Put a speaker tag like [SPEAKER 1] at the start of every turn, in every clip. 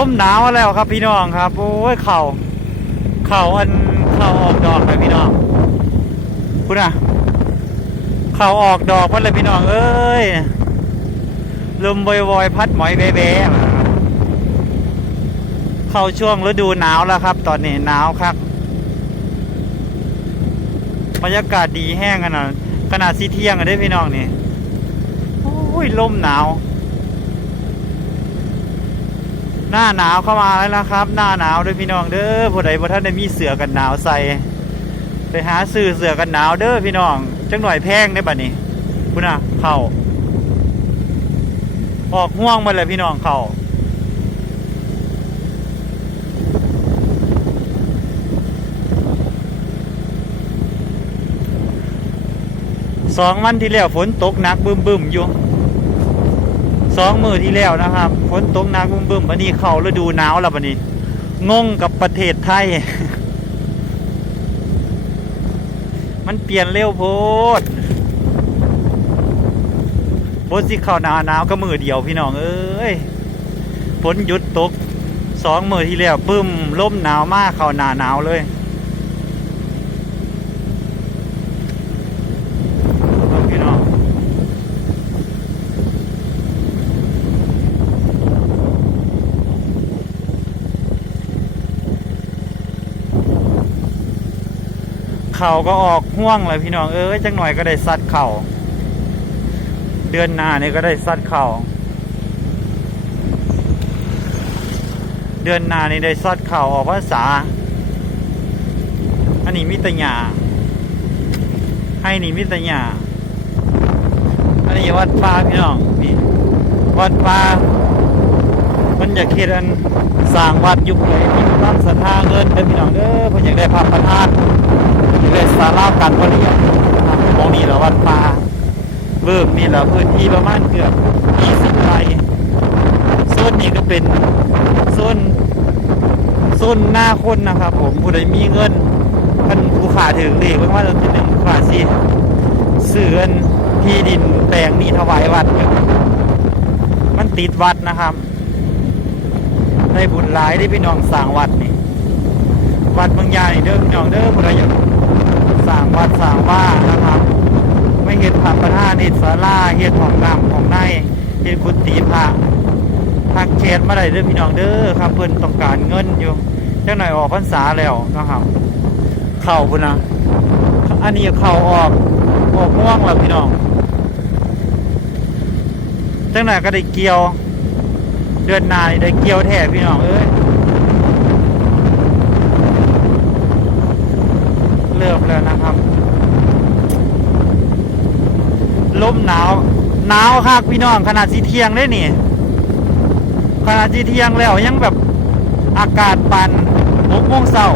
[SPEAKER 1] ลมหนาวมาแล้วครับพี่น้องครับโอ้ยเข่าเข่าอันเข่าออกดอกเลยพี่น้องคุณอะเข่าออกดอกมันเลยพี่น้องเอ้ยลมวอยๆพัดหมอยเบ๊ะๆเข้าช่วงฤดูหนาวแล้วครับ ตอนนี้หนาวครับบรรยากาศดีแห้งกันนะขนาดสีเที่ยงกันได้พี่น้องนี่โอ้ยลมหนาว หน้าหนาวเข้ามาแล้วนะครับ หน้าหนาวด้วยพี่น้องเด้อผู้ใดบ่ท่านได้มีเสื้อกันหนาวใส่ไปหาซื้อเสื้อกันหนาวเด้อพี่น้องจังหน่อยแพงได้บัดนี้คุณน่ะเข่าออกห่วงมาเลยพี่น้องเข่าสองวันที่แล้วฝนตกหนักบึ้มบึมๆอยู่ สองมือที่แล้วนะครับฝนตกหนักบึ้มบึมๆวันนี้เข้าฤดูหนาวแล้ววันนี้งงกับประเทศไทย มันเปลี่ยนเร็วโพดฝนสิเข้าหนาหนาวก็มือเดียวพี่น้องเอ้ยฝนหยุดตกสองมือที่แล้วปึ้มลมหนาวมากเข้าหนาหนาวเลยพี่น้อง เข่าก็ออกห่วงเลยพี่น้องเอ้ยจังหน่อยก็ได้ซัดเข่า เดือนหน้านี่ก็ได้ซัดเข่า เดือนหน้านี่ได้ซัดเข่าออกภาษา อันนี้มิตรหยาให้นี่มิตรหยาอันนี้วัดป่าพี่น้องนี่วัดป่ามันอยากเฮ็ดอันสร้างวัดยุคเลยมีกำลังศรัทธาเงินเด้อพี่น้องเด้อเพิ่นอยากได้พระประธาน เลยสาราการประเรียนนะครับมองนี่แหละวัดป่าเบิกนี่แหละพื้นที่ประมาณเกือบ20ไร่โซนนี้ก็เป็นโซนโซนหน้าคนนะครับ ผมผู้ใดมีเงินคันผู้ขาถึงเลขเพิ่งว่าจะเป็นหนึ่งผู้ขาสิเสื่อนที่ดินแปลงนี้ถวายวัด มันติดวัดนะครับได้บุญหลายได้พี่น้องสร้างวัดนี่วัดบางยานี่เด้อพี่น้องเด้อผู้ใดอยาก สร้างวัดสร้างว่านะครับ ไม่เห็นพระประธานเห็นศาลาเห็นของนำของในเห็นกุฏิพระทักแชทมาได้เด้อพี่น้องเด้อครับเพิ่นต้องการเงินอยู่จังหน่อยออกพรรษาแล้วนะครับ เข่าพุ่นนะอันนี้เข่าออกออกม่วงแล้วพี่น้องจังหน่อยก็ได้เกี่ยว เดือนหน้านได้เกี่ยวแท้พี่น้องเอ้ย เริ่มแล้วนะครับ ลมหนาวหนาวคักพี่น้องขนาดสีเทียงได้นี่ขนาดสีเทียงแล้วยังแบบอากาศปันหกโมงเช้า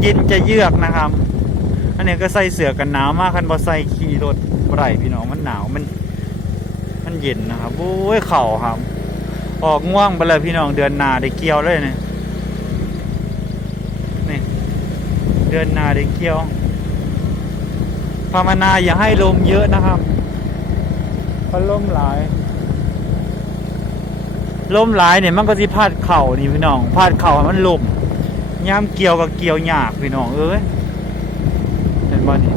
[SPEAKER 1] เย็นจะเยือกนะครับ อันนี้ก็ใส่เสื้อกันหนาวมากคันบอใส่ขี่รถไรพี่น้องมันหนาวมัน มันเย็นนะครับโอ้ยเข่าครับ ออกง่วงไปเลยพี่น้องเดือนหนาได้เกี่ยวเลยเนี่ยนี่ เดือนนาได้เกี่ยวภาวนาอย่าให้ลมเยอะนะครับเพราะลมหลายลมหลายเนี่ยมันก็สิพาดเข่านี่พี่น้องพาดเข่ามันลมย่ามเกี่ยวกับเกี่ยวยากพี่น้องเอ้ยเห็นบ่นี่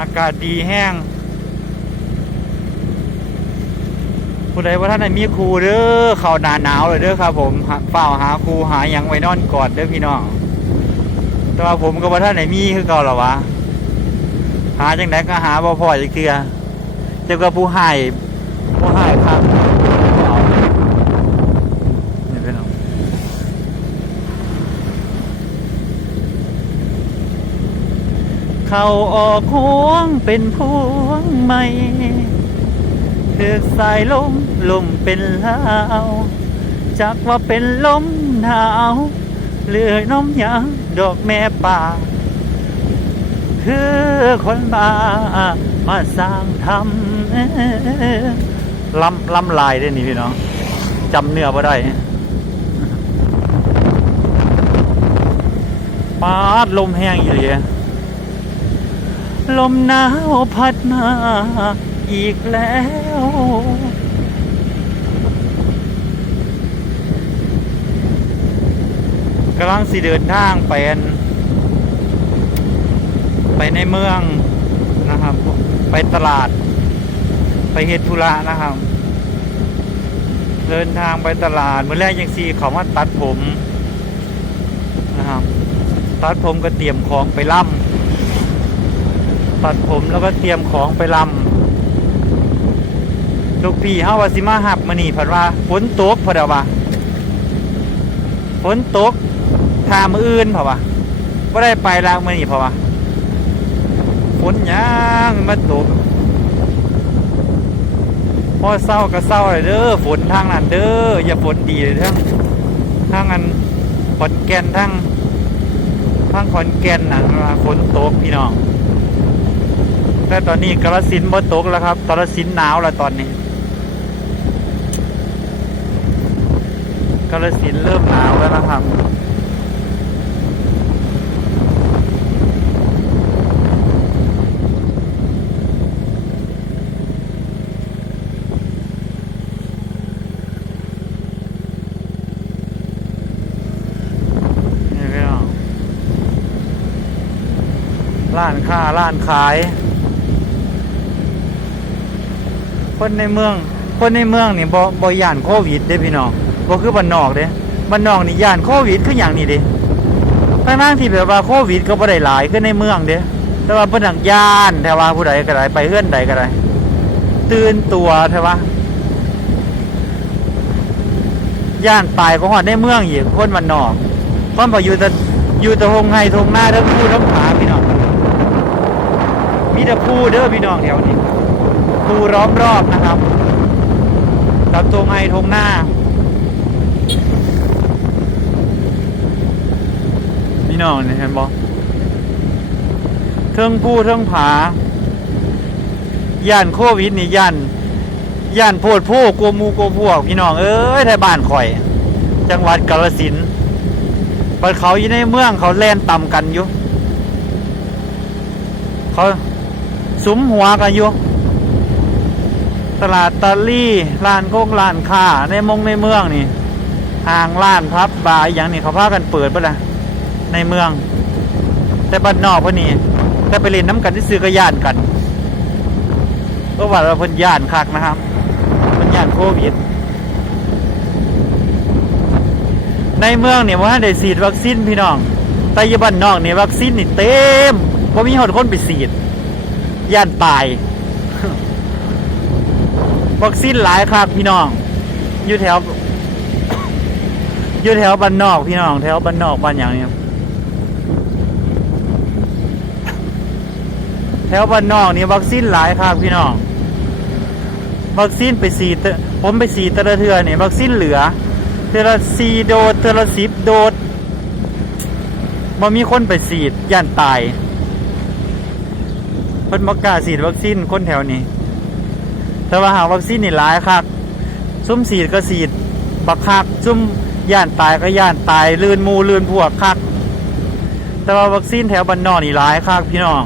[SPEAKER 1] อากาศดีแห้ง ผู้ใดว่าท่านไหนมีครูเด้อเข้าหนาหนาวเลยเด้อครับ ผมเฝ้าหาครูหายังไว้นอนกอดเด้อพี่น้องแต่ว่าผมก็ว่าท่านไหนมีคือเก่าหรอวะหาจังไดก็หาบ่พอจักเทื่อเจ้าก็ผู้ให้ผู้ให้ครับเอานี่พี่น้องเข้าออกห่วงเป็นพวงใหม่ ถือสายลมลมเป็นลาวจักว่าเป็นลมหนาวเลือยน้มยางดอกแม่ป่า คือคนบ้ามาสร้างทำล้ำล้ำลายได้นี่พี่น้องจำเนื้อบ่ได้ปาดลมแห้งอีหลีลมหนาวพัดมา อีกแล้ว กำลังสิเดินทางไปนไปในเมืองนะครับ ไปตลาด ไปเฮ็ดธุระนะครับ เดินทางไปตลาดเมื่อแรกยังซีเขามาตัดผมนะครับ ตัดผมก็เตรียมของไปล่ำตัดผมแล้วก็เตรียมของไปล่ำ ลูกพี่เฮาว่าสิมาหับมานี่เพัดว่าฝนตกเพอเดาว่าฝนตกทามืออื่นเพราะว่าก็ได้ไปแล้วมานี่เพราะว่าฝนหยังมาตกพอเศร้าก็เศร้าเลยเด้อฝนทางนั้นเด้ออย่าฝนดีเลยทั้งทางอันขอนแก่นทั้งทางขอนแก่นนะฝนตกพี่น้องแต่ตอนนี้กระสินบ่ตกแล้วครับกระสินหนาวแล้วตอนนี้ กระสินเริ่มหนาวแล้วนะครับนี่พี่น้องร้านค้าร้านขาย คนในเมือง คนในเมืองนี่บ่บ่ย่านโควิดเด้พี่น้อง บ่คือบ้านนอกเด้บ้านนอกนี่ย่านโควิดคืออย่างนี้เด้ทั้งๆที่แบบว่าโควิดก็บ่ได้หลายคือในเมืองเด้แต่ว่าเพิ่นหักย่านแต่ว่าผู้ใดก็ได้ไปเฮือนใดก็ได้ตื่นตัวใช่ปะย่านตายก็ฮอดในเมืองอีกคนบ้านนอกเพราะบ่อยู่แต่อยู่แต่ทงไห้ทงหน้าเด้อผู้ทั้งผาพี่น้องมีแต่ผู้เด้อพี่น้องแถวนี้ผู้ล้อมรอบนะครับกับทงไห้ทงหน้า พี่ น้องเนี่ยเห็นบ่เทิงผู้เทิงผา ย่านโควิดนี่ย่านย่านโพดโพกลัวมูกลัวพวกพี่น้องเอ้ยไทยบ้านข่อย จังหวัดกาฬสินธุ์ปัดเขาอยู่ในเมืองเขาแล่นต่ำกันอยู่เขาสุมหัวกันอยู่ตลาดตะลี่ร้านโกงร้านค้าในมงในเมืองนี่ห้างร้านพับบาร์อย่างนี้เขาพากันเปิดปะล่ะ ในเมือง แต่บ้านนอกพะนี่แต่ไปเล่นน้ำกันที่ซื้อกระยานกันก็ว่าเราพนย่านคักนะครับพนย่านโควิดในเมืองเนี่ยว่าได้ฉีดวัคซีนพี่น้องแต่ยี่บ้านนอกเนี่ยวัคซีนนี่เต็มว่ามีคนคนไปฉีดย่านตายวัคซีนหลายครับพี่น้อง อยู่แถวอยู่แถวบ้านนอกพี่น้อง แถวบ้านนอกบ้านอย่างเนี้ยแถ วบ้านนอกนี่วัคซีนหลายครับพี่น้องวัคซีนไปฉีดเตผมไปฉีดแต่ละเทือเนี่ยวัคซีนเหลือเทละสีโดดเทละสิบโดดมันมีคนไปฉีดย่านตายเพิ่นบอกก้าฉีดวัคซีนคนแถวนี้ แต่ว่าหาวัคซีนนี่หลายคักซุ่มฉีดก็ฉีดบักคักซุ่มย่านตายก็ย่านตายลื่นมูลื่นพวกคักแต่ว่าวัคซีนแถวบ้านนอกนี่หลายคักพี่น้อง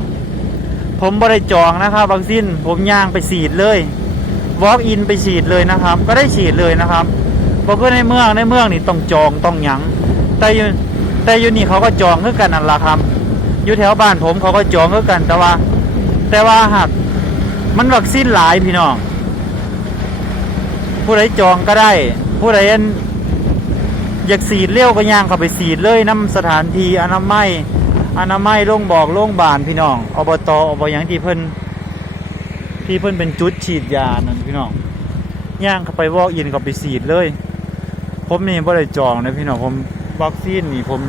[SPEAKER 1] ผมบ่ได้จองนะครับวัคซีนผมย่างไปฉีดเลยวอล์กอินไปฉีดเลยนะครับ ก็ได้ฉีดเลยนะครับบอกว่าในเมืองในเมืองนี่ต้องจองต้องหยังแต่อยู่แต่อยู่นี่เขาก็จองคือกันนั่นละครับอยู่แถวบ้านผมเขาก็จองคือกันแต่ว่า แต่ว่าหากมันวัคซีนหลายพี่น้องผู้ใดจองก็ได้ ผู้ใดอันอยากสีดเลี้ยวก็ย่างเข้าไปสีดเลยน้ำสถานที่อนามัย อนามัยโรงบอกโรงบานพี่น้องอบตอบอย่างที่เพิ่นที่เพิ่นเป็นจุดฉีดยานั่นพี่น้องย่างเข้าไปวอกอินเข้าไปฉีดเลย ผมนี่บ่ได้จองนะพี่น้องผมวัคซีนนี่ผม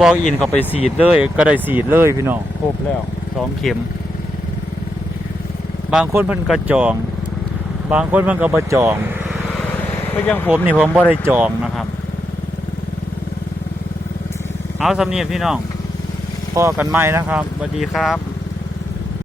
[SPEAKER 1] วอกอินเข้าไปฉีดเลย ก็ได้ฉีดเลยพี่น้องครบแล้วสองเข็ม บางคนเพิ่นก็จอง บางคนเพิ่นก็บ่จองก็ยังผมนี่ผมบ่ได้จองนะครับ เอาสำเนียงพี่น้อง พ่อกันไหมนะครับสวัสดีครับ